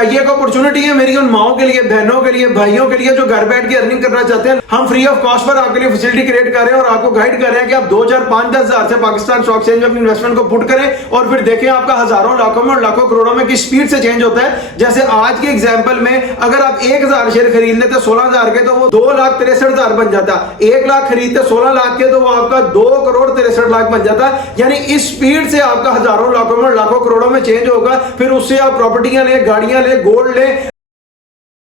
ये एक अपॉर्चुनिटी है मेरी उन माओ के लिए, बहनों के लिए, भाइयों के लिए जो घर बैठ के अर्निंग करना चाहते हैं। हम फ्री ऑफ कॉस्ट पर आपके लिए फैसिलिटी क्रिएट कर रहे हैं और आपको गाइड कर रहे हैं कि आप 2000, 5, 10,000 से पाकिस्तान स्टॉक एक्सचेंज में अपनी इन्वेस्टमेंट को पुट करें और फिर देखें आपका हजारों, लाखों में और लाखों करोड़ों में किस स्पीड से चेंज होता है। जैसे आज के एग्जाम्पल में अगर आप 1000 शेयर खरीद लेते 16,000 के तो वो 2,63,000 बन जाता। 1 लाख खरीदते 16 लाख के तो वो आपका 2,63,00,000 बन जाता। यानी इस स्पीड से आपका हजारों, लाखों में और लाखों करोड़ों में चेंज होगा। फिर उससे आप प्रॉपर्टियां ले, गाड़ियां ले, गोल्ड ले।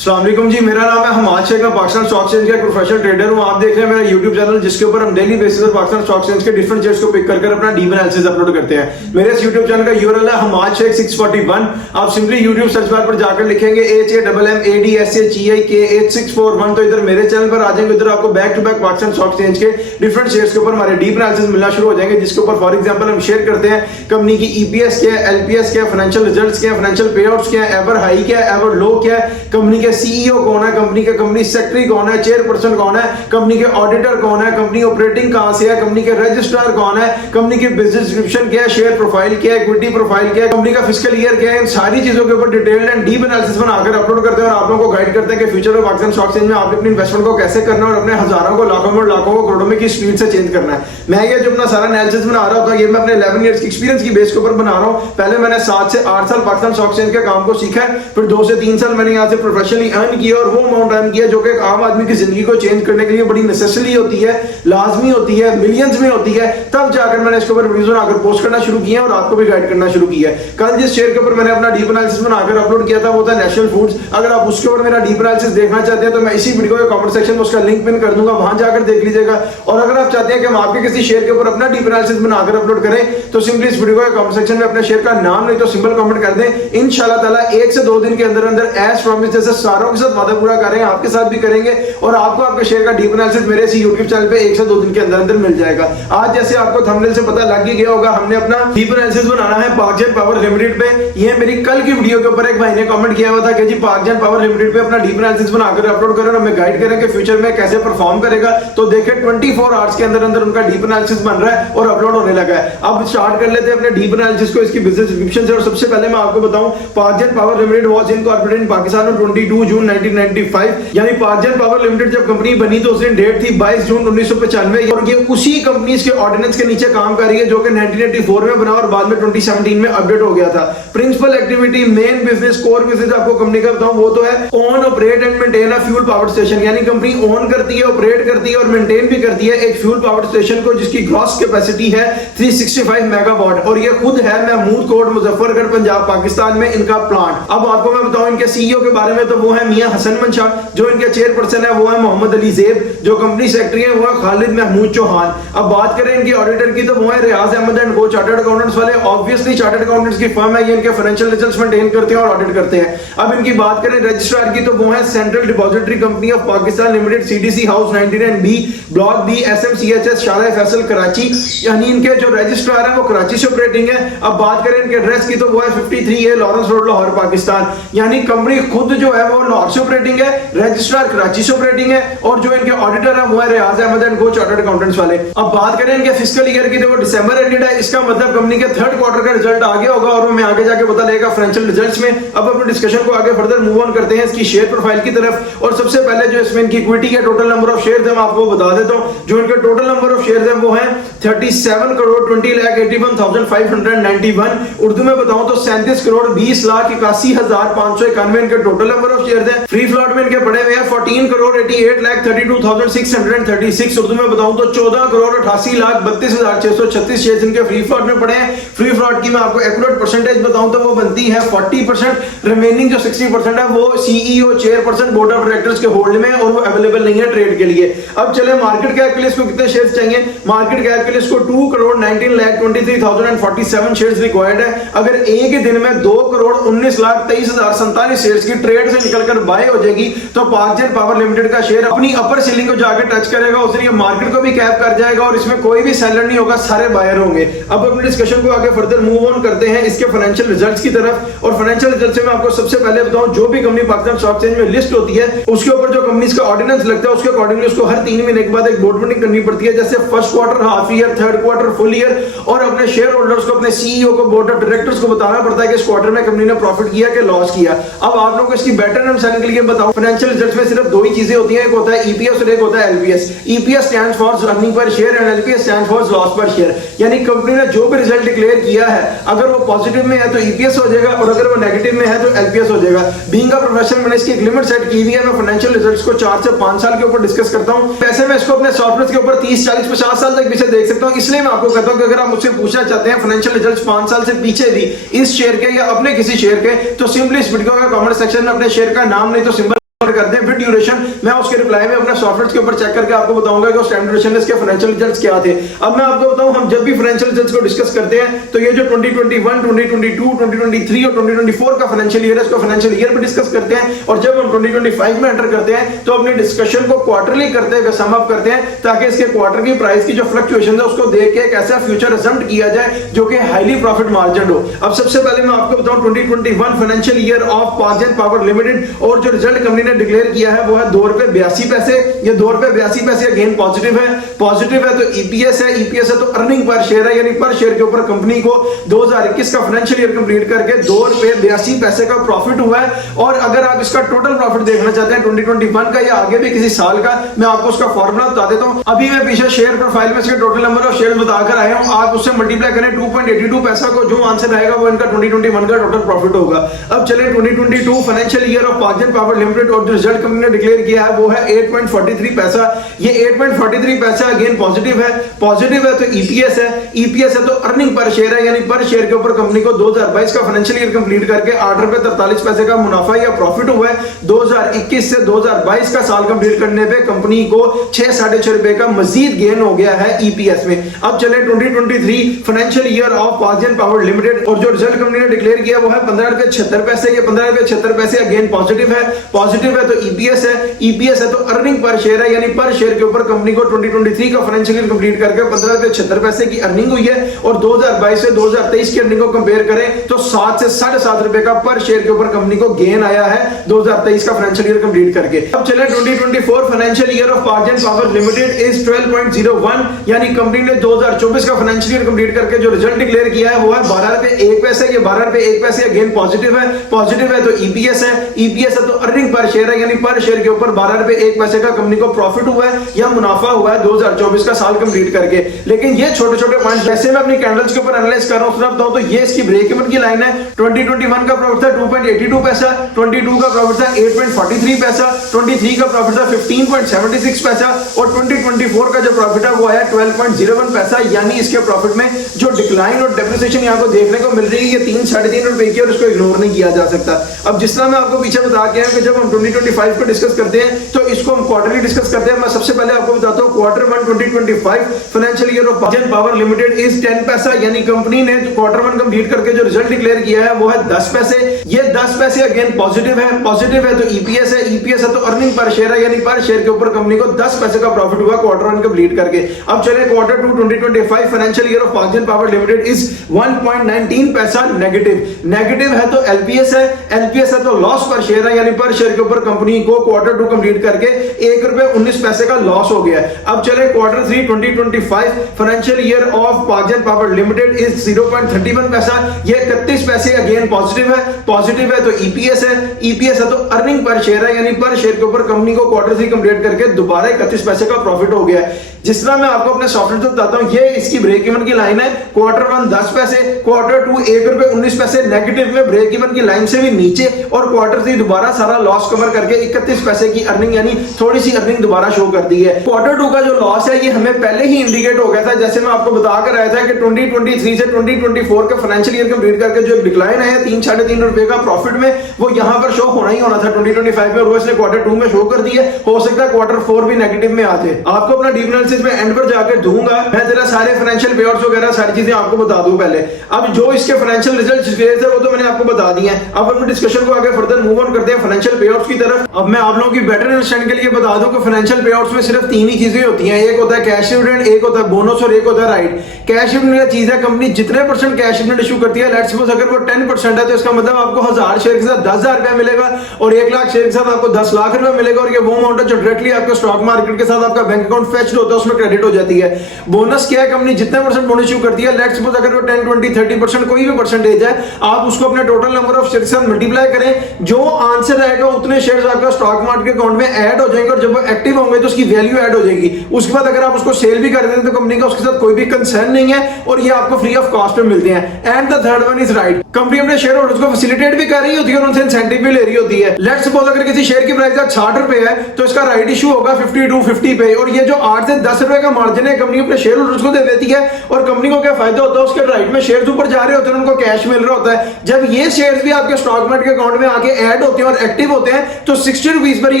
अस्सलाम वालेकुम जी, मेरा नाम है हमाद शेख, मैं पाकिस्तान स्टॉक एक्सचेंज का प्रोफेशनल ट्रेडर हूं। आप देख रहे हैं मेरा यूट्यूब चैनल जिसके ऊपर हम डेली बेसिस पर पाकिस्तान स्टॉक एक्सचेंज के डिफरेंट शेयर्स को पिक कर अपना डीप एनालिसिस अपलोड करते हैं। मेरे इस यूट्यूब चैनल का यूआरएल है हमाद शेख 641। आप सिंपली यूट्यूब सर्च बार पर जाकर लिखेंगे HAMMADSHEIK8641 तो इधर मेरे चैनल पर आ जाएंगे। इधर आपको back to back Pakistan stock exchange के डिफरेंट शेयर्स के ऊपर हमारे डीप एनालिसिस मिलना शुरू हो जाएंगे, जिसके ऊपर फॉर एग्जांपल हम शेयर करते हैं कंपनी की ईपीएस क्या है, एलपीएस क्या है, फाइनेंशियल रिजल्ट्स क्या है, फाइनेंशियल पेआउट्स क्या है, एवर हाई क्या है, एवर लो क्या है, कंपनी के सीईओ कौन है, कंपनी के कंपनी सेक्रेटरी कौन है, चेयरपर्सन कौन है, कंपनी के ऑडिटर कौन है, कंपनी ऑपरेटिंग कहां से है, कंपनी के रजिस्ट्रार कौन है, कंपनी की बिजनेस डिस्क्रिप्शन क्या है, शेयर प्रोफाइल क्या है, इक्विटी प्रोफाइल क्या है, कंपनी का फिस्कल ईयर क्या है। इन सारी चीजों के ऊपर डिटेल्ड एंड डीप एनालिसिस बनाकर अपलोड करते हैं और आप लोगों को गाइड करते हैं कि फ्यूचर में पाकिस्तान स्टॉक एक्सचेंज में आप अपनी इन्वेस्टमेंट को कैसे करना है और अपने हजारों को, लाखों में, लाखों को, करोड़ों में की स्पीड से चेंज करना है। मैं ये जो अपना सारा एनालिसिस बना रहा हूं ये मैं अपने 11 इयर्स की एक्सपीरियंस की बेस के ऊपर बना रहा हूं। पहले मैंने 7 से 8 साल पाकिस्तान स्टॉक एक्सचेंज के काम को सीखा है, फिर 2 से 3 साल मैंने यहां से प्रोफेशनली अर्न किया और वो अमाउंट अर्न किया जो कि आम आदमी की जिंदगी को चेंज करने के लिए बड़ी नेसेसरी होती है, लाजमी होती है, मिलियंस में होती है। तब जाकर मैंने इसके ऊपर वीडियोस बनाकर पोस्ट करना शुरू किया और आपको भी गाइड करना शुरू किया है। कल जिस शेयर के ऊपर मैंने अपना डीप एनालिसिस बनाकर अपलोड किया था वो था नेशनल फूड्स। अगर आप उसके ऊपर मेरा डीप एनालिसिस देखना चाहते हैं तो मैं इसी वीडियो के कमेंट सेक्शन में उसका लिंक पिन कर दूंगा, वहां जाकर देख लीजिएगा। और अगर आप चाहते हैं कि हम आपके किसी शेयर के ऊपर अपना डीप एनालिसिस बनाकर अपलोड करें तो सिंपली इस वीडियो के कमेंट सेक्शन में अपने शेयर का नाम नहीं तो सिंपल कमेंट कर दें। इंशाल्लाह ताला 1 से 2 दिन के अंदर अंदर एज प्रॉमिस जैसे सारों के साथ वादा पूरा करें, आपके साथ भी करेंगे और आपको आपके शेयर का डीप एनालिसिस मेरे इसी YouTube चैनल पे 1 से 2 दिन के अंदर अंदर मिल जाएगा। आज जैसे आपको थंबनेल से पता लग ही गया होगा हमने अपना डीप एनालिसिस बनाना है पाकजेन पावर लिमिटेड पे। ये मेरी कल की वीडियो के ऊपर एक भाई ने कमेंट किया हुआ था कि जी पाकजेन पावर लिमिटेड पे अपना डीप एनालिसिस बनाकर अपलोड करें और हमें गाइड करें कि फ्यूचर में कैसे परफॉर्म करेगा। तो देखिए 24 आवर्स के अंदर अंदर उनका डीप एनालिसिस बन रहा है और अपलोड होने लगा है। अब स्टार्ट कर लेते हैं अपने डीप एनालिसिस को इसकी बिजनेस डिस्क्रिप्शन से। और सबसे पहले मैं आपको बताऊं Pakgen power limited was incorporated in Pakistan on 22 June 1995। यानी पाकजेन पावर लिमिटेड जब कंपनी बनी तो उसकी डेट थी 22 जून 1995 और ये उसी कंपनीज के ऑर्डिनेंस के नीचे काम कर रही है जो कि 1984 में बना और बाद में 2017 में अपडेट हो गया था। Principal activity, main business, core business आपको कंपनी का बताऊं वो तो है own, operate and maintain a fuel power station. यानी कंपनी ओन करती है, ऑपरेट करती है और मेंटेन भी करती है एक फ्यूल पावर स्टेशन को जिसकी ग्रॉस कैपेसिटी है 365 मेगावाट और ये खुद है महमूद कोट, मुजफ्फरगढ़, पंजाब, पाकिस्तान में इनका प्लांट। अब आपको मैं बताऊं इनके सीईओ के बारे में तो वो है मियां हसन मंशा, जो इनके चेयरपर्सन है वो है मोहम्मद अली ज़ेब, जो कंपनी सेक्रेटरी है वो है खालिद महमूद चौहान। अब बात करें इनकी ऑडिटर की तो वो है रियाज अहमद एंड को, चार्टर्ड अकाउंटेंट्स वाले। ऑब्वियसली चार्टर्ड अकाउंटेंट्स की फर्म है, ये इनके फाइनेंशियल रिजल्ट्स मेंटेन करते हैं और ऑडिट करते हैं। अब इनकी बात करें रजिस्ट्रार की तो वो है central depository company of Pakistan limited, CDC house 99B, block B, SMCHS, शाला फैसल, कराची। यानी इनके जो रजिस्ट्रार है वो कराची से ऑपरेटिंग है। अब बात करें इनके एड्रेस की तो वो है 53A Lawrence road, Lahore, Pakistan. यानी कंपनी खुद जो है वो लाहौर से ऑपरेटिंग है, रजिस्ट्रार कराची से ऑपरेटिंग है और जो इनके ऑडिटर है वो है रियाज अहमद एंड को, चार्टर्ड अकाउंटेंट्स वाले। अब बात करें इनके फिस्कल ईयर की तो वो दिसंबर एंडेड है। इसका मतलब कंपनी के 3rd क्वार्टर का रिजल्ट आ गया होगा और मैं आगे जाके बता देगा फाइनेंशियल रिजल्ट्स में। अब अपने डिस्कशन को आगे फर्दर मूव ऑन करते हैं इसकी शेयर प्रोफाइल की तरफ। और सबसे पहले जो इसमें इनकी इक्विटी के टोटल नंबर ऑफ शेयर्स है मैं आपको बता देता हूं। जो इनके टोटल नंबर ऑफ शेयर्स है वो है 37,20,81,591। उर्दू में बताऊं तो 37,20,81,591 इनके टोटल नंबर ऑफ शेयर्स है। फ्री फ्लोट में इनके पड़े हुए हैं 14,88,32,636। उर्दू में बताऊं तो 14,88,32,636 शेयर्स इनके फ्री फ्लोट में पड़े हैं। फ्री फ्लोट की मैं आपको एक्यूरेट परसेंटेज बताऊं तो वो बनती है 40%। रिमेनिंग जो 60% है वो CEO, chairperson, board of directors के होल्ड में और वो अवेलेबल नहीं है ट्रेड के लिए। अब चले मार्केट कैप के लिए इसको कितने शेयर्स चाहिए। मार्केट कैप के लिए इसको 2,19,23,047 शेयर्स रिक्वायर्ड है। अगर एक ही दिन में 2,19,23,047 शेयर्स की ट्रेड से निकलकर बाय हो जाएगी तो पाक जेन पावर लिमिटेड का शेयर अपनी अपर सीलिंग को जाकर टच करेगा, उस दिन ये मार्केट को भी कैप कर जाएगा और इसमें कोई भी सेलर नहीं होगा, सारे बायर होंगे। अब अपने डिस्कशन को आगे फर्दर मूव ऑन करते हैं इसके फाइनेंशियल रिजल्ट्स की तरफ। और फाइनेंशियल रिजल्ट से मैं आपको सबसे पहले बताऊं, जो भी कंपनी पाकिस्तान स्टॉक एक्सचेंज में लिस्ट होती है उसके ऊपर जो कंपनी का ऑर्डिनेंस लगता है उसके अकॉर्डिंगली उसको हर 3 महीने के बाद एक बोर्ड मीटिंग करनी पड़ती है, जैसे first quarter, half year, third quarter, full year. और अपने शेयर होल्डर्स को, अपने सीईओ को, बोर्ड ऑफ डायरेक्टर्स को बताना पड़ता है कि इस क्वार्टर में कंपनी ने प्रॉफिट किया कि लॉस किया। अब आप लोगों को इसकी बेटर अंडरस्टैंडिंग के लिए बताऊं, फाइनेंशियल रिजल्ट्स में सिर्फ दो ही चीजें होती हैं, एक होता है ईपीएस और एक होता है LPS. EPS stands for earning per share and LPS stands for loss पर शेयर। यानी कंपनी ने जो भी रिजल्ट डिक्लेयर किया है अगर वो पॉजिटिव में है तो ईपीएस हो जाएगा और अगर वो नेगेटिव में है तो एलपीएस हो जाएगा। बीइंग अ प्रोफेशनल मैंने इसकी एक लिमिट सेट की हुई है, मैं फाइनेंशियल रिजल्ट्स को 4 से 5 साल के ऊपर डिस्कस करता हूं। वैसे मैं इसको अपने सॉफ्टवेयर के ऊपर 30, 40, 50 साल तक पीछे देख सकता हूं, इसलिए मैं आपको कहता हूं कि अगर आप मुझसे पूछना चाहते हैं फाइनेंशियल रिजल्ट्स 5 साल से पीछे भी इस शेयर के या अपने किसी शेयर के, तो सिंपली इस वीडियो का कमेंट सेक्शन में अपने शेयर का नाम नहीं तो सिंबल कर दें, फिर ड्यूरेशन मैं उसके रिप्लाई में अपने सॉफ्टवेयर के ऊपर चेक करके आपको बताऊंगा कि उस टाइम ड्यूरेशन में इसके फाइनेंशियल रिजल्ट्स क्या थे। अब मैं आपको बताऊं, हम जब भी फाइनेंशियल रिजल्ट्स को डिस्कस करते हैं तो ये जो 2021, 2022, 2023 और 2024 का फाइनेंशियल ईयर है इसको फाइनेंशियल ईयर पे डिस्कस करते हैं। और जब हम 2025 में एंटर करते हैं तो अपने डिस्कशन को क्वार्टरली करते हैं, सम अप करते हैं, ताकि इसके क्वार्टर की प्राइस की जो फ्लक्चुएशन है उसको देख के एक ऐसा फ्यूचर अजम्प्ट किया जाए जो कि हाईली प्रॉफिट मार्जिन हो। अब सबसे पहले मैं आपको बताऊं 2021 फाइनेंशियल ईयर ऑफ पाक जेन पावर लिमिटेड, और जो रिजल्ट कंपनी ने डिक्लेयर किया है वो है ₹2.82। ये ₹2.82 अगेन पॉजिटिव है। पॉजिटिव है तो ईपीएस है, ईपीएस है तो अर्निंग पर शेयर है, यानी पर शेयर के ऊपर कंपनी को 2021 का फाइनेंशियल ईयर कंप्लीट करके ₹2.82 का प्रॉफिट हुआ है। और अगर आप इसका टोटल प्रॉफिट देखना चाहते हैं 2021 का या आगे भी किसी साल का, मैं आपको उसका फॉर्मूला बता देता हूं। अभी मैं पीछे शेयर प्रोफाइल में इसके टोटल नंबर ऑफ शेयर बताकर आया हूं, आप उससे मल्टीप्लाई करें 2.82 पैसा को, जो आंसर आएगा वो इनका 2021 का टोटल प्रॉफिट होगा। अब चलें 2022 फाइनेंशियल ईयर ऑफ पाक जेन पावर लिमिटेड, और जो रिजल्ट कंपनी ने डिक्लेयर किया है वो है 8.43 पैसा। ये 8.43 पैसा अगेन पॉजिटिव है। पॉजिटिव है तो ईपीएस है, ईपीएस है तो अर्निंग पर शेयर है, यानी पर शेयर के ऊपर कंपनी को 2022 का फाइनेंशियल ईयर कंप्लीट करके ₹8.43 का मुनाफा या प्रॉफिट हुआ है। 2021 से 2022 का साल कंप्लीट करने पे कंपनी को 6, ₹6.5 का मजीद गेन हो गया है ईपीएस में। अब चले 2023 फाइनेंशियल ईयर ऑफ पाक जेन पावर लिमिटेड, और जो रिजल्ट कंपनी ने डिक्लेयर किया वो है ₹15.76। ये ₹15.76 अगेन पॉजिटिव है। पॉजिटिव है तो ईपीएस है, ईपीएस है तो अर्निंग पर शेयर है, यानी पर शेयर के ऊपर कंपनी को 2023 का फाइनेंशियल ईयर कंप्लीट करके ₹15.76 की अर्निंग हुई है। और 2022 से 2023 की अर्निंग को कंपेयर करें तो 7 से ₹7.5 का पर शेयर के ऊपर कंपनी को गेन आया है 2023 का फाइनेंशियल ईयर कंप्लीट करके। अब चले 2024 फाइनेंशियल ईयर ऑफ पाक जेन पावर लिमिटेड इज 12.01, यानी कंपनी ने 2024 का फाइनेंशियल ईयर कंप्लीट करके जो रिजल्ट डिक्लेयर किया है वो है ₹12.01। ये ₹12.01 अगेन पॉजिटिव है। पॉजिटिव है तो ईपीएस है, ईपीएस है तो अर्निंग पर शेयर है, यानी पर शेयर के ऊपर ₹12.01 का कंपनी को प्रॉफिट हुआ है या मुनाफा हुआ है 2024 का साल कंप्लीट करके। लेकिन ये छोटे छोटे पॉइंट्स जैसे मैं अपनी कैंडल्स के ऊपर एनालाइज कर रहा हूं, सुना बताऊं तो ये इसकी ब्रेक इवन की लाइन है। 2021 का प्रॉफिट था 2.82 पैसा, 22 का प्रॉफिट था 8.43 पैसा, 23 का प्रॉफिट था 15.76 पैसा, और 2024 का जो प्रॉफिट है वो आया 12.01 पैसा। यानी इसके प्रॉफिट में जो डिक्लाइन और डेप्रिसिएशन यहाँ को देखने को मिल रही है ये 3, ₹3.5 की, और इसको इग्नोर नहीं किया जा सकता। अब जिस तरह मैं आपको पीछे बता के आया कि जब हम 2025 को डिस्कस करते हैं तो इसको हम क्वार्टरली डिस्कस करते हैं। मैं सबसे पहले आपको बताता हूं Q1 2025 फाइनेंशियल ईयर ऑफ पाक जेन पावर लिमिटेड इज 10 पैसा, यानी कंपनी ने Q1 कंप्लीट करके जो रिजल्ट डिक्लेयर किया है वो है 10 पैसे। ये 10 पैसे अगेन पॉजिटिव है। पॉजिटिव है तो ईपीएस है, ईपीएस है तो अर्निंग पर शेयर है, यानी पर शेयर के ऊपर कंपनी को 10 पैसे का प्रॉफिट हुआ Q1 कंप्लीट करके। अब चले Q2 2025 फाइनेंशियल ईयर ऑफ पाक जेन पावर लिमिटेड इज 1.19 पैसा नेगेटिव। नेगेटिव है तो एलपीएस है, एलपीएस है तो लॉस पर शेयर है, यानी पर शेयर के ऊपर कंपनी को Q2 कंप्लीट करके ₹1.19 का लॉस हो गया। अब चले Q3 2025 फाइनेंशियल ईयर ऑफ पाक जेन पावर लिमिटेड इज 0.31 पैसा। ये 31 पैसे अगेन पॉजिटिव है। पॉजिटिव है तो ईपीएस है, ईपीएस है तो अर्निंग पर शेयर है, यानी पर शेयर के ऊपर कंपनी को Q3 कंप्लीट करके दोबारा 31 पैसे का प्रॉफिट हो गया। जिस तरह मैं आपको अपने सॉफ्टवेयर से बताता हूं, ये इसकी ब्रेक इवन की लाइन है। Q1 10 पैसे, Q2 ₹1.19 नेगेटिव में ब्रेक इवन की लाइन से भी नीचे, और Q3 दोबारा सारा लॉस कवर करके 31 पैसे की अर्निंग यानी थोड़ी सी अर्निंग दोबारा शो कर दी है। क्वार्टर 2 का जो लॉस है ये हमें पहले ही इंडिकेट हो गया था, जैसे मैं आपको बता कर आया था कि 2023 से 2024 का फाइनेंशियल ईयर कंप्लीट करके जो डिक्लाइन है 3-3.5 रुपए का प्रॉफिट में, वो यहां पर शो होना ही होना था 2025 में, और इसने क्वार्टर 2 में शो कर दिया। हो सकता है क्वार्टर 4 भी नेगेटिव में आ जाए। आपको अपना डीप एनालिसिस में एंड पर जाकर दूंगा, मैं जरा सारे फाइनेंशियल पेआउट्स वगैरह सारी चीजें आपको बता दूं पहले। अब जो इसके फाइनेंशियल रिजल्ट्स है वो तो मैंने आपको बता दिए हैं। अब हम डिस्कशन को आगे फर्दर मूव ऑन करते हैं फाइनेंशियल पेआउट्स की तरफ। अब मैं आप लोगों की बेटर अंडरस्टैंडिंग के लिए बता दूं कि फाइनेंशियल पेआउट्स में सिर्फ 3 ही चीजें होती हैं, एक होता है कैश डिविडेंड, एक होता है बोनस और एक होता है राइट। कैश डिविडेंड चीज है, कंपनी जितने परसेंट कैश डिविडेंड इशू करती है, लेट्स सपोज अगर वो 10% है तो इसका मतलब आपको 1000 शेयर के साथ 10,000 रुपया मिलेगा, और 1 लाख शेयर के साथ आपको 10 लाख रुपया मिलेगा, और ये वो अमाउंट है जो डायरेक्टली आपके स्टॉक मार्केट के साथ आपका बैंक अकाउंट फेच्ड होता है, उसमें क्रेडिट हो जाती है। बोनस क्या है, कंपनी जितने परसेंट बोनस इशू करती है, लेट्स सपोज अगर वो 10, 20, 30% कोई भी परसेंटेज है, आप उसको अपने टोटल नंबर ऑफ शेयर के साथ मल्टीप्लाई करें, जो आंसर आएगा उतने शेयर्स आपका स्टॉक मार्केट के अकाउंट में ऐड हो जाएंगे, और जब वो एक्टिव होंगे तो उसकी वैल्यू ऐड हो जाएगी। उसके बाद अगर आप उसको सेल भी कर देते हैं तो कंपनी का उसके साथ कोई भी कंसर्न नहीं है, और ये आपको फ्री ऑफ कॉस्ट पे मिलते हैं। And the third one is right, company अपने शेयर होल्डर्स को फैसिलिटेट भी कर रही होती है और उनसे इंसेंटिव भी ले रही होती है। लेट्स सपोज अगर किसी शेयर की प्राइस 60 रुपए है तो इसका राइट इशू होगा 5250 पे, और ये जो 8 से 10 रुपए का मार्जिन है कंपनी अपने शेयर होल्डर्स को दे देती है, और कंपनी को क्या फायदा होता है, उसके राइट में शेयर्स ऊपर जा रहे होते हैं, उनको कैश मिल रहा होता है। जब ये शेयर्स भी आपके स्टॉक मार्केट के अकाउंट में आके ऐड होते हैं और एक्टिव होते हैं तो 60 रुपीज पर ही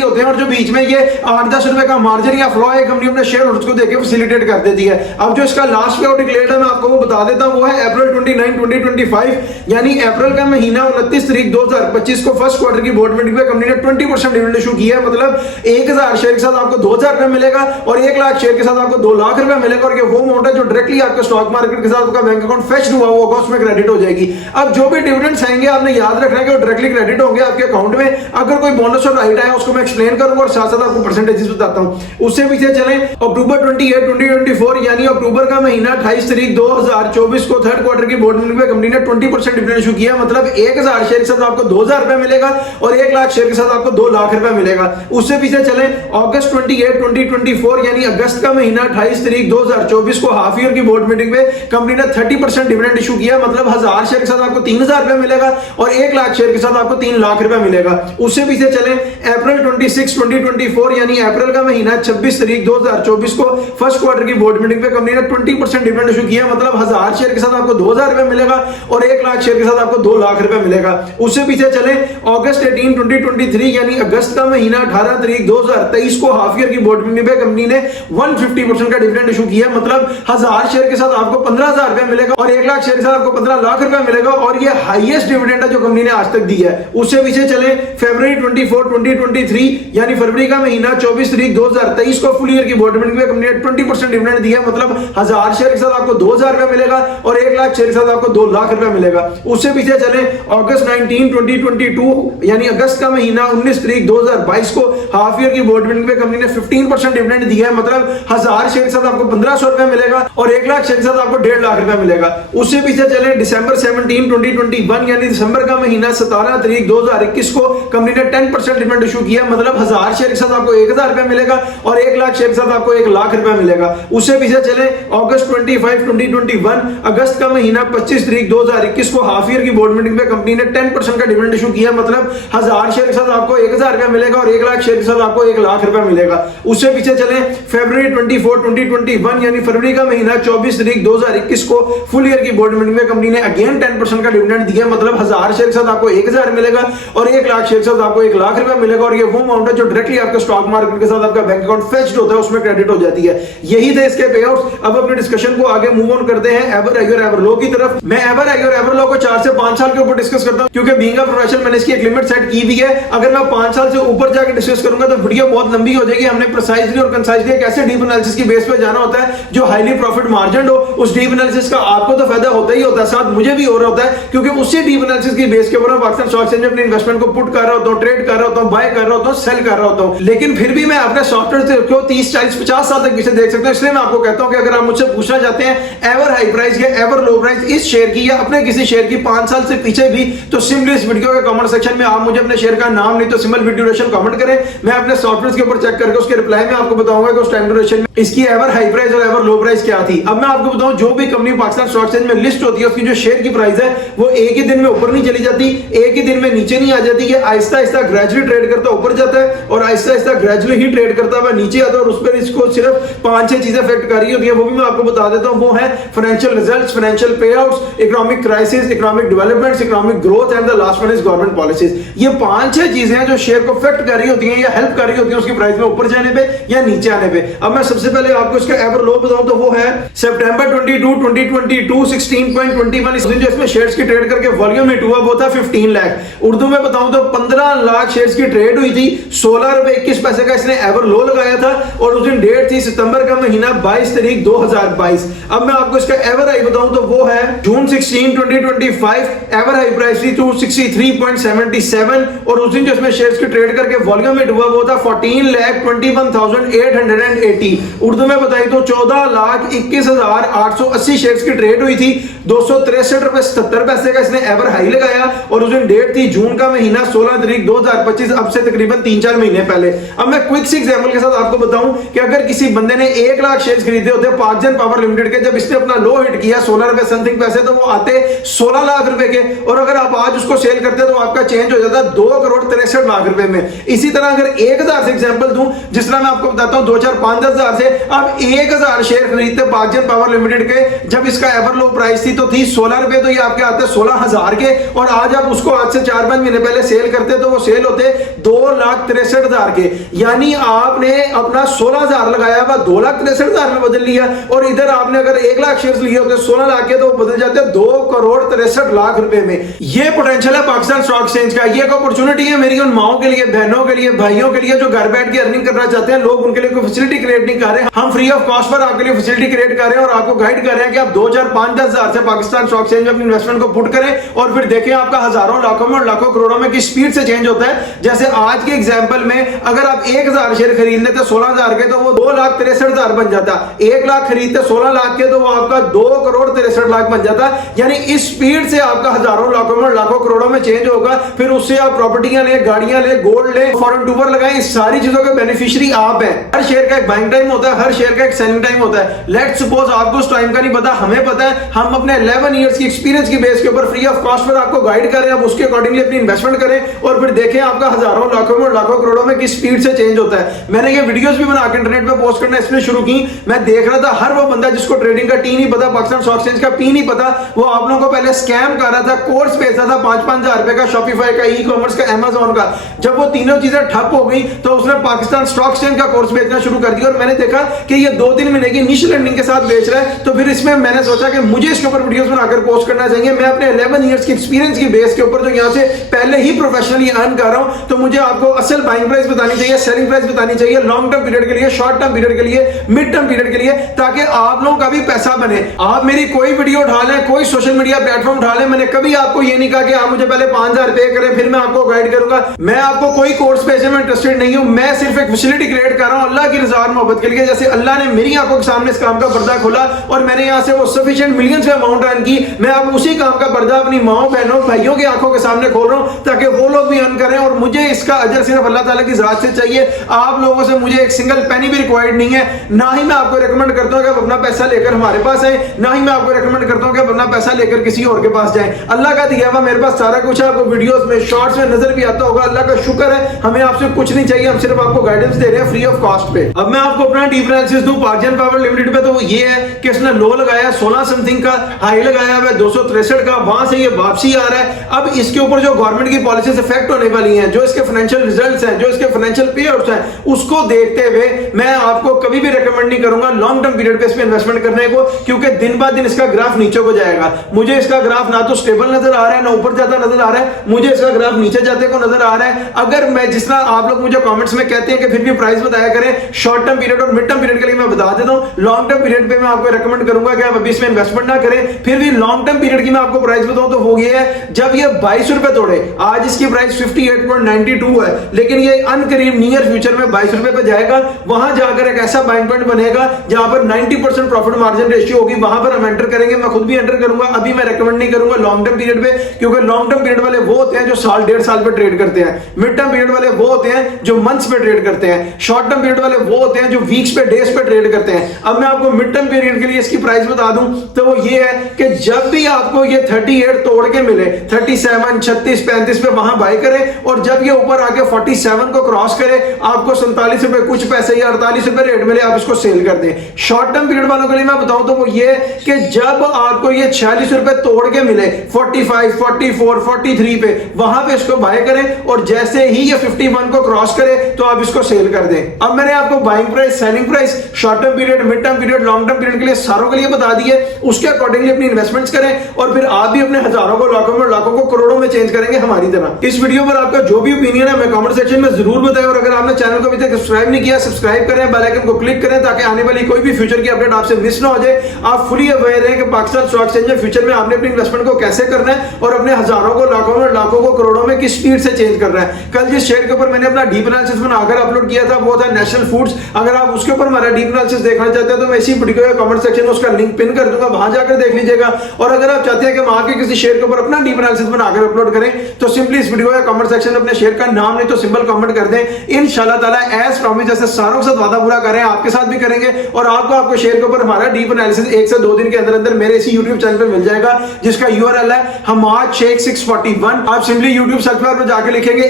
होते हैं, और जो बीच में ये 8-10 रुपए का मार्जिन या फ्लो है कंपनी अपने शेयर होल्डर्स को देके फैसिलिटेट कर देती है। अब जो इसका लास्ट पेआउट डिक्लेयर्ड है मैं आपको वो बता देता हूं, वो है अप्रैल 29, 2025, यानी अप्रैल का महीना 29 तारीख 2025 को फर्स्ट क्वार्टर की बोर्ड मीटिंग में कंपनी ने 20% डिविडेंड इशू किया है। मतलब 1000 शेयर के साथ आपको 2000 रुपए मिलेगा, और 1 लाख शेयर के साथ आपको 2 लाख रुपए मिलेगा, और ये वो अमाउंट है जो डायरेक्टली आपके स्टॉक मार्केट के साथ आपका बैंक अकाउंट फेच्ड हुआ होगा, उसमें क्रेडिट हो जाएगी। अब जो भी डिविडेंड्स आएंगे आपने याद रखना है कि वो डायरेक्टली क्रेडिट होंगे आपके अकाउंट में। अगर कोई बोनस और राइट आया उसको मैं एक्सप्लेन करूंगा और साथ साथ आपको परसेंटेजेस बताता हूं। उससे पीछे चलें, अक्टूबर 28, 2024 यानी अक्टूबर का महीना 28 तारीख 2024 को थर्ड क्वार्टर की बोर्ड मीटिंग में कंपनी ने 20% डिविडेंड इशू किया। मतलब 1000 शेयर के साथ आपको 2000 रुपए मिलेगा, और 1 लाख शेयर के साथ आपको 2 लाख रुपए मिलेगा। उससे पीछे चलें, अगस्त 28, 2024 यानी अगस्त का महीना 28 तारीख 2024 को हाफ ईयर की बोर्ड मीटिंग में कंपनी ने 30% डिविडेंड इशू किया। मतलब 1000 शेयर के साथ आपको 3000 रुपए मिलेगा, और 1 लाख शेयर के साथ आपको 3 लाख रुपए मिलेगा। उससे पीछे चलें, अप्रैल 26, 2024 यानी अप्रैल का महीना 26 तारीख 2024 को फर्स्ट क्वार्टर की बोर्ड मीटिंग में कंपनी ने 20% डिविडेंड इशू किया। मतलब 1000 शेयर के साथ आपको 2000 रुपए मिलेगा, और 1 लाख शेयर के साथ आपको 2 लाख रुपए मिलेगा। उससे पीछे चलें, अगस्त 18, 2023 यानी अगस्त का महीना 18 तारीख 2023 को हाफ ईयर की बोर्ड मीटिंग में कंपनी ने 150% का डिविडेंड इशू किया। मतलब 1000 शेयर के साथ आपको 15,000 रुपए मिलेगा, और 1 लाख शेयर के साथ आपको 15 लाख रुपए मिलेगा, और ये हाईएस्ट डिविडेंड है जो कंपनी ने आज तक दी है। उससे पीछे चलें, फरवरी 24, 2023 यानी फरवरी का महीना 24 तारीख 2023 को फुल ईयर की बोर्ड मीटिंग में कंपनी ने 20% डिविडेंड दिया। मतलब 1000 शेयर के साथ आपको 2000 रुपए मिलेगा, और 1 लाख शेयर के साथ आपको 2 लाख रुपए मिलेगा। उससे पीछे चलें, अगस्त 19, 2022 यानी अगस्त का महीना 19 तारीख 2022 को हाफ ईयर की बोर्ड मीटिंग में कंपनी ने 15% डिविडेंड दिया है। मतलब 1000 शेयर के साथ आपको 1500 रुपए मिलेगा, और 1 लाख शेयर के साथ आपको 1.5 लाख रुपए मिलेगा। उससे पीछे चलें, दिसंबर 17, 2021 यानी दिसंबर का महीना 17 तारीख 2021 को कंपनी ने 10% डिविडेंड इशू किया। मतलब 1000 शेयर के साथ आपको 1000 रुपए मिलेगा, और 1 लाख शेयर के साथ आपको 1 लाख रुपए मिलेगा। उससे पीछे चलें, अगस्त 25, 2021 अगस्त का महीना 25 तारीख 2021 को हाफ ईयर की बोर्ड मीटिंग में कंपनी ने 10% का डिविडेंड इशू किया। मतलब 1000 शेयर के साथ आपको 1000 रुपए मिलेगा, और 1 लाख शेयर के साथ आपको 1 लाख रुपए मिलेगा। उससे पीछे चलें, फरवरी 24, 2021 यानी फरवरी का महीना 24 तारीख 2021 को फुल ईयर की बोर्ड मीटिंग में कंपनी ने अगेन 10% का डिविडेंड दिया। मतलब 1000 शेयर के साथ आपको 1000 मिलेगा, और 1 लाख शेयर के साथ आपको 1 लाख रुपए मिलेगा, और ये वो अमाउंट है जो डायरेक्टली आपके स्टॉक मार्केट के साथ आपका बैंक अकाउंट फेच्ड होता है, उसमें क्रेडिट हो जाती है। यही थे इसके पेआउट्स। अब अपने डिस्कशन को आगे मूव ऑन करते हैं एवर हाई और एवर लो की तरफ। मैं एवर हाई और एवर लो को 4 से 5 साल के ऊपर डिस्कस करता हूं, क्योंकि बीइंग अ प्रोफेशनल मैंने इसकी एक लिमिट सेट की भी है। अगर मैं 5 साल से ऊपर जाकर डिस्कस करूंगा तो वीडियो बहुत लंबी हो जाएगी। हमने प्रिसाइजली और कंसाइजली एक ऐसे डीप एनालिसिस की बेस पे जाना होता है जो हाईली प्रॉफिट मार्जिन हो। उस डीप एनालिसिस का आपको तो फायदा होता ही होता है, साथ मुझे भी हो रहा होता है, क्योंकि उसी डीप एनालिसिस की बेस के ऊपर मैं पाकिस्तान स्टॉक एक्सचेंज में अपने इन्वेस्टमेंट को पुट कर रहा होता हूं, ट्रेड कर रहा होता हूं, बाय कर रहा होता हूं, सेल कर रहा होता हूं। लेकिन फिर भी मैं अपने सॉफ्टवेयर को 30, 40, 50 साल तक पीछे देख सकता हूं। इसलिए मैं आपको कहता हूं कि अगर आप मुझसे पूछना चाहते हैं एवर हाई प्राइस या एवर लो प्राइस इस शेयर की या अपने किसी शेयर की 5 साल से पीछे भी, तो सिंपली इस वीडियो के कमेंट सेक्शन में आप मुझे अपने शेयर का नाम नहीं तो सिंपल वीडियो ड्यूरेशन कमेंट करें। मैं अपने सॉफ्टवेयर के ऊपर चेक करके उसके रिप्लाई में आपको बताऊंगा कि उस टाइम ड्यूरेशन में इसकी एवर हाई प्राइस और एवर लो प्राइस क्या थी। अब मैं आपको बताऊं, जो भी कंपनी पाकिस्तान स्टॉक एक्सचेंज में लिस्ट होती है उसकी जो शेयर की प्राइस है वो एक ही दिन में ऊपर नहीं चली जाती, एक ही दिन में नीचे नहीं आ जाती, ये आहिस्ता आहिस्ता आहिस्ता ग्रेजुअली ट्रेड करता ऊपर जाता है और आहिस्ता आहिस्ता ग्रेजुअली ही ट्रेड करता हुआ नीचे आता है, और उस पर इसको सिर्फ 5-6 चीजें अफेक्ट कर रही होती है, वो भी मैं आपको बता देता हूं। वो है फाइनेंशियल रिजल्ट्स, फाइनेंशियल पे outs, economic crisis, economic developments, economic growth and the last one is government policies. ये 5-6 चीजें हैं जो शेयर को अफेक्ट कर रही होती हैं या हेल्प कर रही होती है उसकी प्राइस में ऊपर जाने पे या नीचे आने पे। अब मैं सबसे पहले आपको इसका एवर लो बताऊं तो वो है सितंबर 22 2022 16.21। इस दिन जो इसमें शेयर्स की ट्रेड करके वॉल्यूम हिट हुआ वो था 15 लाख। उर्दू में बताऊं तो 15 लाख शेयर्स की ट्रेड हुई थी, 16 रुपए 21 पैसे का इसने एवर लो लगाया था और उस दिन डेट थी सितंबर का महीना 22 तारीख 2022। अब मैं आपको इसका एवर हाई बताऊं तो वो है जून 16 2025, एवर हाई प्राइस थी 263.77 और उस दिन जो इसमें शेयर्स की ट्रेड करके वॉल्यूम हिट हुआ वो था 14,21,880। उर्दू में बताई तो 14,21,880 शेयर्स की ट्रेड हुई थी, 263 रुपए 77 पैसे का इसने एवर हाई लगाया और उस दिन डेट थी जून का महीना 16 तारीख 2025, अब से तकरीबन 3-4 महीने पहले। अब मैं क्विक सी एग्जांपल के साथ आपको बताऊं कि अगर किसी बंदे ने 1 लाख शेयर्स खरीदे होते पाकजन पावर लिमिटेड के, जब इसने अपना लो हिट किया 16 रुपए समथिंग पैसे, तो वो आते 16 लाख रुपए के, और अगर आप आज उसको सेल करते तो आपका चेंज हो जाता 2,63,00,000 रुपए में। इसी तरह अगर 1,000 से एग्जांपल दूं, जिस तरह मैं आपको बताता हूं 2,000-5,000 से, अब 1,000 शेयर खरीदते पाकजन पावर लिमिटेड के, जब इसका एवर लो प्राइस थी तो थी 16 रुपए, तो ये आपके आते 16,000 के, और आज आप उसको आज से 4-5 महीने पहले सेल करते तो वो सेल होते 2,63,000 के। यानी आपने अपना 16,000 लगाया हुआ 2,63,000 में बदल लिया, और इधर आपने अगर 1 लाख शेयर लिए होते 16 लाख के, तो वो बदल जाते 2,63,00,000 रुपए में। ये पोटेंशियल है पाकिस्तान स्टॉक एक्सचेंज का। ये एक अपॉर्चुनिटी है मेरी उन माओं के लिए, बहनों के लिए, भाइयों के लिए जो घर बैठ के अर्निंग करना चाहते हैं। लोग उनके लिए कोई फैसिलिटी क्रिएट नहीं कर रहे, हम फ्री ऑफ कॉस्ट पर आपके लिए फैसिलिटी क्रिएट कर रहे हैं और आपको गाइड कर रहे हैं कि आप 2,000-5,000 से पाकिस्तान स्टॉक एक्सचेंज में अपनी इन्वेस्टमेंट को पुट करें और फिर देखें आपका हजारों, लाखों में और लाखों करोड़ों में किस स्पीड से चेंज होता है। जैसे आज के एग्जांपल में अगर आप 1,000 शेयर खरीद लेते 16,000 के, तो वो 2,63,000 बन जाता। 1 लाख खरीदते 16 लाख के, तो वो आपका 2,63,00,000 बन जाता। यानी इस स्पीड से आपका हजारों, लाखों में, लाखों करोड़ों में चेंज होगा। फिर उससे आप प्रॉपर्टियां ले, गाड़ियां ले, गोल्ड ले, फॉरेन टूर लगाएं, इस सारी चीजों के बेनिफिशियरी आप हैं। हर शेयर का एक बाइंग टाइम होता है, हर शेयर का एक सेलिंग टाइम होता है। लेट्स सपोज आपको उस टाइम का नहीं पता, हमें पता है। हम अपने 11 इयर्स की एक्सपीरियंस की बेस के ऊपर फ्री ऑफ कॉस्ट पर आपको गाइड कर रहे हैं। आप उसके अकॉर्डिंगली अपनी इन्वेस्टमेंट करें और फिर देखें आपका हजारों, लाखों में, लाखों करोड़ों में किस स्पीड से चेंज होता है। मैंने ये वीडियोस भी बना के इंटरनेट पे पोस्ट करना इसलिए शुरू की, मैं देख रहा था हर वो बंदा जिसको ट्रेडिंग का टी नहीं पता, पाकिस्तान स्टॉक एक्सचेंज का पी नहीं पता, वो आप लोगों को पहले स्कैम कर रहा था, कोर्स बेचता था 5-5 हजार रुपए का, शॉपिफाई का, ई कॉमर्स का, अमेजोन का। जब वो तीनों चीजें ठप हो गई तो उसने पाकिस्तान स्टॉक एक्सचेंज का कोर्स बेचना शुरू कर दिया और मैंने देखा कि ये 2-3 महीने की इनिशियल लर्निंग के साथ बेच रहा है। तो फिर इसमें मैंने सोचा कि मुझे इसके ऊपर वीडियोस बनाकर पोस्ट करना चाहिए। मैं अपने 11 इयर्स की एक्सपीरियंस की बेस के ऊपर जो यहाँ से पहले ही प्रोफेशनली अर्न कर रहा हूं, तो मुझे आपको असल बाइंग प्राइस बतानी चाहिए, सेलिंग प्राइस बतानी चाहिए, लॉन्ग टर्म पीरियड के लिए, शॉर्ट टर्म पीरियड के लिए, मिड टर्म पीरियड के लिए, ताकि आप लोगों का भी पैसा बने। आप मेरी कोई वीडियो उठा लें, कोई सोशल मीडिया प्लेटफॉर्म उठा लें, मैंने कभी आपको ये नहीं कहा कि आप मुझे पहले 5,000 पे करें फिर मैं आपको गाइड करूंगा। मैं आपको कोई कोर्स पेशे में इंटरेस्टेड नहीं हूं, मैं सिर्फ एक फैसिलिटी क्रिएट कर रहा हूं अल्लाह की रजा और मोहब्बत के लिए। जैसे अल्लाह ने मेरी आंखों के सामने इस काम का पर्दा खोला और मैंने यहां से वो सफिशिएंट मिलियंस में अमाउंट अर्न की, मैं अब उसी काम का पर्दा अपनी माओ, बहनों, भाइयों की आंखों के सामने खोल रहा हूं ताकि वो लोग भी अर्न करें और मुझे इसका अजर सिर्फ अल्लाह ताला की जात से चाहिए। आप लोगों से मुझे एक सिंगल पेनी भी रिक्वायर्ड नहीं है। ना ही मैं आपको रिकमेंड करता हूं कि आप अपना पैसा लेकर हमारे पास आए, ना ही मैं आपको रिकमेंड करता हूं कि आप अपना पैसा लेकर किसी और के पास जाएं। अल्लाह का दिया हुआ मेरे पास सारा कुछ है, आपको वीडियोस में, शॉर्ट्स में नजर भी आता होगा। अल्लाह का शुक्र है, हमें आपसे कुछ नहीं चाहिए, हम सिर्फ आपको गाइडेंस दे रहे हैं फ्री ऑफ कॉस्ट पे। अब मैं आपको अपना डीप एनालिसिस दूं पाकजन पावर लिमिटेड पे, तो वो ये है कि इसने लो लगाया 16 समथिंग का, हाई लगाया हुआ 263 का, वहां से ये वापसी आ रहा है। अब इसके ऊपर जो गवर्नमेंट की पॉलिसीज इफेक्ट होने वाली हैं, जो इसके फाइनेंशियल रिजल्ट्स हैं, जो इसके फाइनेंशियल पे आउट्स हैं, उसको देखते हुए मैं आपको कभी भी रेकमेंड नहीं करूंगा लॉन्ग टर्म पीरियड पे इस पे इन्वेस्टमेंट करने को, क्योंकि दिन बाद दिन इसका ग्राफ नीचे को जाएगा। मुझे इसका ग्राफ ना तो स्टेबल नजर आ रहा है, ना ऊपर जाता नजर आ रहा है, मुझे इसका ग्राफ नीचे जाते को नजर आ रहा है। अगर मैं, जिस तरह आप लोग मुझे कमेंट्स में कहते हैं कि फिर भी प्राइस बताया करें शॉर्ट टर्म पीरियड और मिड टर्म पीरियड के लिए, मैं बता देता हूं लॉन्ग टर्म पीरियड पे मैं आपको रेकमेंड करूंगा कि आप अभी इसमें इन्वेस्टमेंट ना करें। फिर भी लॉन्ग टर्म पीरियड की मैं आपको प्राइस बताऊं तो वो ये है, जब ये 22 रुपए तोड़े, आज इसकी प्राइस 58.92 है, लेकिन ये अनकरीब नियर फ्यूचर में 22 रुपए पे जाएगा। वहां जाकर एक ऐसा बाइंग पॉइंट बनेगा जहां पर 90% प्रॉफिट मार्जिन रेशियो होगी, वहां पर हम एंटर करेंगे। मैं खुद भी एंटर करूंगा। अभी मैं रेकमेंड नहीं करूंगा लॉन्ग टर्म पीरियड पे, क्योंकि लॉन्ग टर्म पीरियड वाले वो होते हैं जो साल, 1.5 साल पे ट्रेड करते हैं। मिड टर्म पीरियड वाले वो होते हैं जो मंथ्स पे ट्रेड करते हैं। शॉर्ट टर्म पीरियड वाले वो होते हैं जो वीक्स पे, डेज पे ट्रेड करते हैं। अब मैं आपको मिड टर्म पीरियड के लिए इसकी प्राइस बता दूं तो वो ये है कि जब भी आपको ये 38 तोड़ के मिले, 37, 36, 35 पे वहां बाय करें, और जब ये ऊपर आके 47 को क्रॉस करे, आपको 47 रुपए कुछ पैसे या 48 रुपए रेट मिले, आप इसको सेल कर दें। शॉर्ट टर्म पीरियड वालों के लिए मैं बताऊं तो वो ये कि जब आपको ये 46 रुपए तोड़ के मिले 45, 44, 43 पे, वहां पे इसको बाय करें और जैसे ही ये 51 को क्रॉस करे तो आप इसको सेल कर दें। अब मैंने आपको buying price, selling price, short term period, mid term period, long term period के लिए सारों के लिए बता दिए। उसके अकॉर्डिंगली अपनी इन्वेस्टमेंट्स करें और फिर आप भी अपने हजारों को, लाखों में, लाखों को करोड़ों में चेंज करेंगे हमारी तरह। इस वीडियो पर आपका जो भी ओपिनियन है हमें कमेंट सेक्शन में जरूर बताएं और अगर आपने चैनल को अभी तक सब्सक्राइब नहीं किया, सब्सक्राइब करें, बेल आइकन को क्लिक करें ताकि आने वाली कोई भी फ्यूचर की अपडेट आपसे मिस ना हो जाए। आप फुली अवेयर हैं कि पाकिस्तान स्टॉक एक्सचेंज में फ्यूचर में आपने अपनी इन्वेस्टमेंट को कैसे करना है और अपने हजारों को, लाखों में, लाखों को, करोड़ों में किस स्पीड से चेंज करना है। कल जिस शेयर के ऊपर मैंने अपना डीप एनालिसिस बनाकर अपलोड किया था वो था नेशनल फूड्स। अगर आप उसके ऊपर हमारा डीप एनालिसिस देखना चाहते हैं तो मैं इसी वीडियो के कमेंट सेक्शन में उसका लिंक पिन कर दूंगा, वहां जाकर देख लीजिएगा। और अगर आप चाहते हैं कि वहां के किसी शेयर के ऊपर अपना डीप एनालिसिस बनाकर अपलोड करें तो सिंपली इस वीडियो के कमेंट सेक्शन में अपने शेयर का नाम नहीं तो सिंबल कमेंट कर दें। इंशाल्लाह ताला एज प्रॉमिस जैसे सारों के साथ वादा पूरा करें, आपके साथ भी करेंगे और आपको आपके शेयर के ऊपर हमारा डीप एनालिसिस 1 से 2 दिन के अंदर अंदर मेरे इसी YouTube चैनल पे मिल जाएगा, जिसका URL है हमाद शेख 641। आप सिंपली YouTube सर्च बार में जाकर लिखेंगे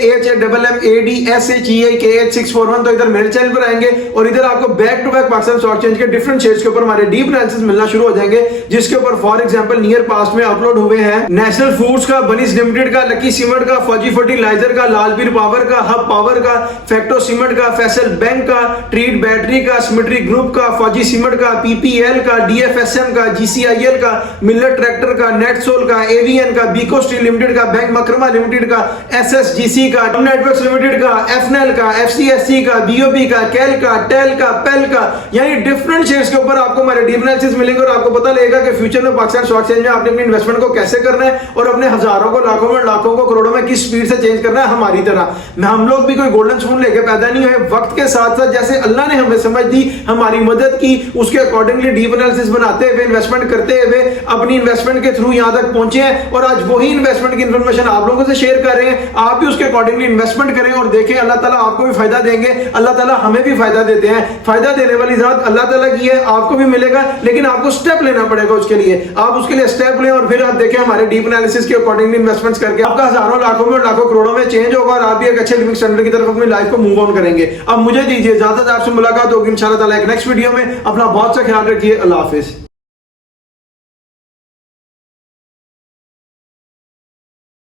HAMMADSHEAK8641 तो इधर मेरे चैनल पर आएंगे और इधर आपको back to back Pakistan stock exchange के डिफरेंट शेयर्स के ऊपर हमारे डीप एनालिसिस मिलना शुरू हो जाएंगे, जिसके ऊपर फॉर एग्जांपल नियर पास्ट में अपलोड हुए हैं नेशनल फूड्स का, बनीस लिमिटेड का, लकी सीमेंट का, फौजी फर्टिलाइजर का, लालबीर पावर का, हब पावर का, फैक्टो सीमेंट का, फैसल बैंक का, ट्रीट बैटरी का, सिमेट्री ग्रुप का, फौजी सीमेंट का, PPL का, DFSM का, GCIL का, मिलर ट्रैक्टर का, नेटसोल का, AVN का, बीको स्टील लिमिटेड का, बैंक मकरमा लिमिटेड का, SSGC का, नेटवर्क्स लिमिटेड का, FNL का, FCSC का, BOP का, कैल का, टेल का, पेल का, यानी डिफरेंट शेयर्स के ऊपर आपको हमारे डीप एनालिसिस मिलेंगे और आपको पता लगेगा कि फ्यूचर में पाकिस्तान स्टॉक एक्सचेंज में आपने अपनी इन्वेस्टमेंट को कैसे करना है और अपने हजारों को, लाखों में, लाखों को, करोड़ों में किस स्पीड से चेंज करना है हमारी तरह। हम लोग भी कोई गोल्डन स्पून लेके पैदा नहीं हुए, वक्त के साथ साथ जैसे अल्लाह ने हमें समझ दी, हमारी मदद की, उसके अकॉर्डिंगली डीप एनालिसिस बनाते हुए, इन्वेस्टमेंट करते हुए अपनी इन्वेस्टमेंट के थ्रू यहां तक पहुंचे हैं और आज वही इन्वेस्टमेंट की इंफॉर्मेशन आप लोगों से शेयर कर रहे हैं। आप भी उसके अकॉर्डिंगली इन्वेस्टमेंट करें और देखें अल्लाह ताला आपको भी फायदा देंगे, अल्लाह ताला हमें भी फायदा देते हैं। फायदा देने वाली जात अल्लाह ताला की है, आपको भी मिलेगा, लेकिन आपको स्टेप लेना पड़ेगा उसके लिए। आप उसके लिए स्टेप लें और फिर आप देखें हमारे डीप एनालिसिस के अकॉर्डिंगली इन्वेस्टमेंट्स करके आपका हजारों, लाखों में, लाखों, करोड़ों में चेंज होगा और आप भी एक अच्छे लिविंग स्टैंडर्ड की तरफ अपनी लाइफ को मूव ऑन करेंगे। अब मुझे दीजिए, ज्यादा आपसे मुलाकात होगी इंशाल्लाह ताला एक नेक्स्ट वीडियो में। अपना बहुत सा ख्याल रखिए। अल्लाह हाफिज।